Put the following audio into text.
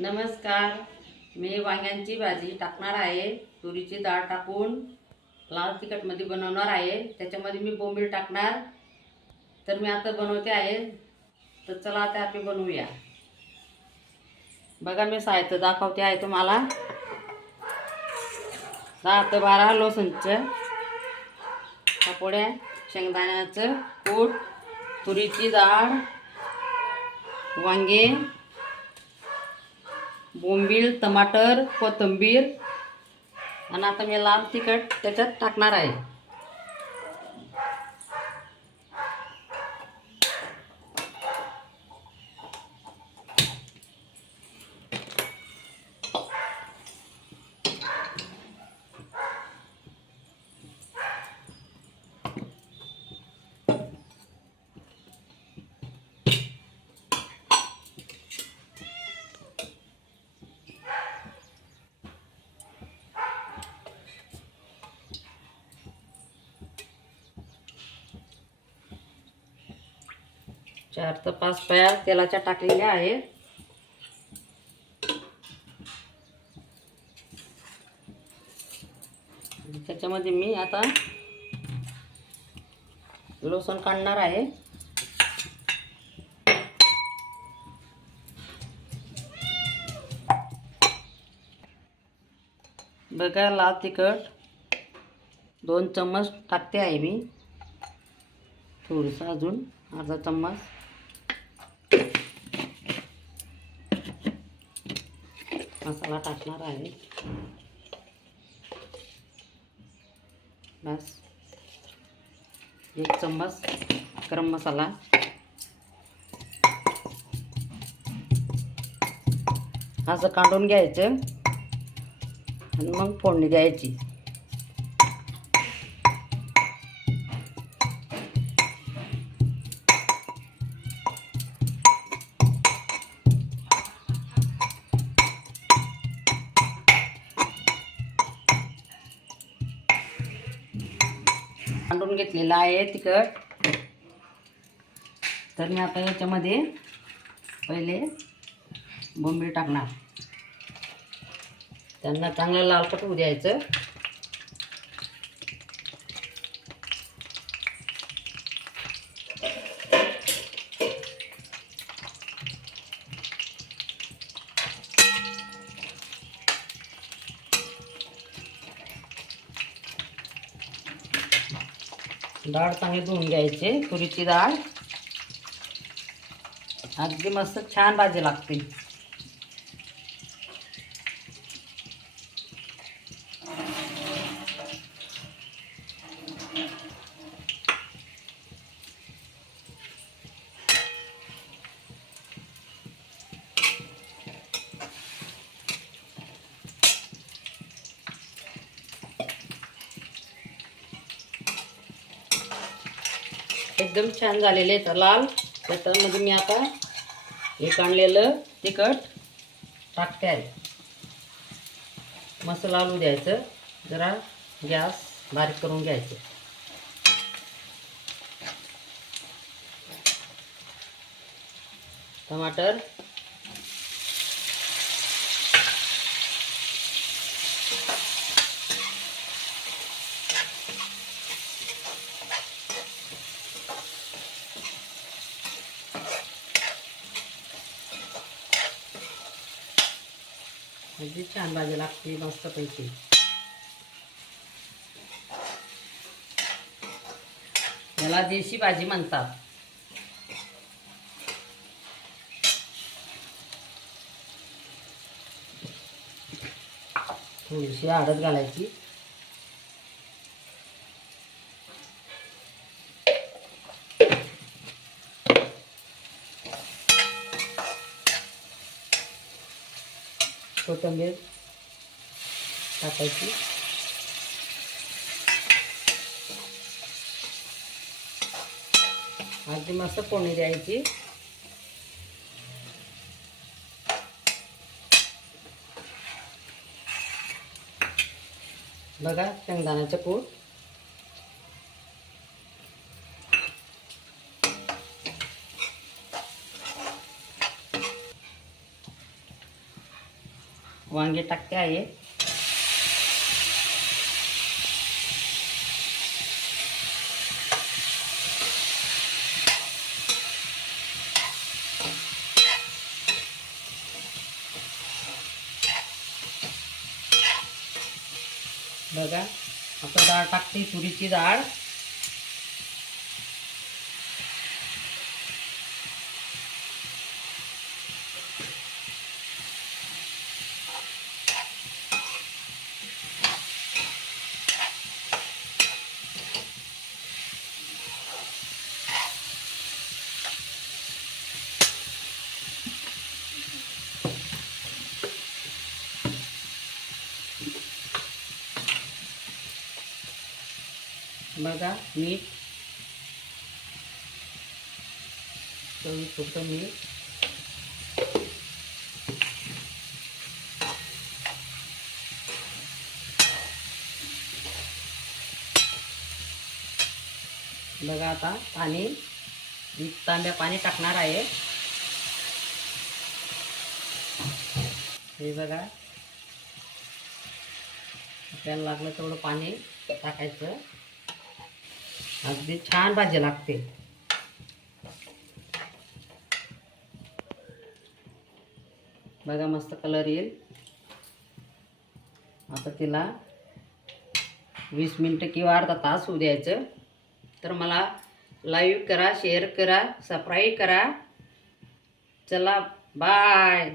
नमस्कार. मी वांग्यांची भाजी टाकणार आहे. तुरीची डाळ टाकून लाल तिखटमध्ये बनवणार आहे. त्याच्यामध्ये मी बोंबील टाकणार. तर मी आता बनवते आहे. तर चला आता आपण बनवूया. बघा मी साहित्य दाखवते आहे तुम्हाला. दहा ते बारा लोसणचं कापोड्या शेंगदाण्याचं कूट तुरीची डाळ वांगे बोंबील टमाटर कोथिंबीर. आणि आता मी लाल तिखट त्याच्यात टाकणार आहे. चार तर पाच पया तेलाच्या टाकलेल्या आहेत. त्याच्यामध्ये मी आता लसूण काढणार आहे. बघा लाल तिखट. दोन चम्मच टाकते आहे मी. थोडंसं अजून अर्धा चम्मच. मसाला टाकणार आहे. बस. एक चम्मच गरम मसाला. असं काढून घ्यायचं आणि मग फोडणी द्यायची. मांडून घेतलेलं आहे तिखट. तर मी आता याच्यामध्ये पहिले बोंबील टाकणार. त्यांना चांगलं लालपट होऊ द्यायचं. डाळ चांगली धुवून घ्यायची तुरीची डाळ. अगदी मस्त छान भाजी लागते. एकदम छान झालेले आहेत लाल. त्याच्यामध्ये मी आता हे काढलेलं तिखट टाकते आहे. मस्त लालू द्यायचं जरा गॅस बारीक करून घ्यायचं. टमाटर. म्हणजे अगदी छान भाजी लागते मस्तपैकी याला देशी भाजी म्हणतात. थोडीशी आडत घालायची. कोथिंबीर टाकायची. अगदी मस्त फोडणी द्यायची. बघा शेंगदाण्याचं कूट. वांगे टाकते आहे बघा आता डाळ टाकते तुरीची डाळ बघा मीठ चवीपुरतं मीठ बघा आता पाणी मी तांब्या पाणी टाकणार आहे. हे बघा आपल्याला लागलं तेवढं पाणी टाकायचं. अगदी छान भाजी लागते. बघा मस्त कलर येईल. आता तिला वीस मिनटं किंवा अर्धा तास होऊ द्यायचं. तर मला लाईव्ह करा शेअर करा सबस्क्राईब करा. चला बाय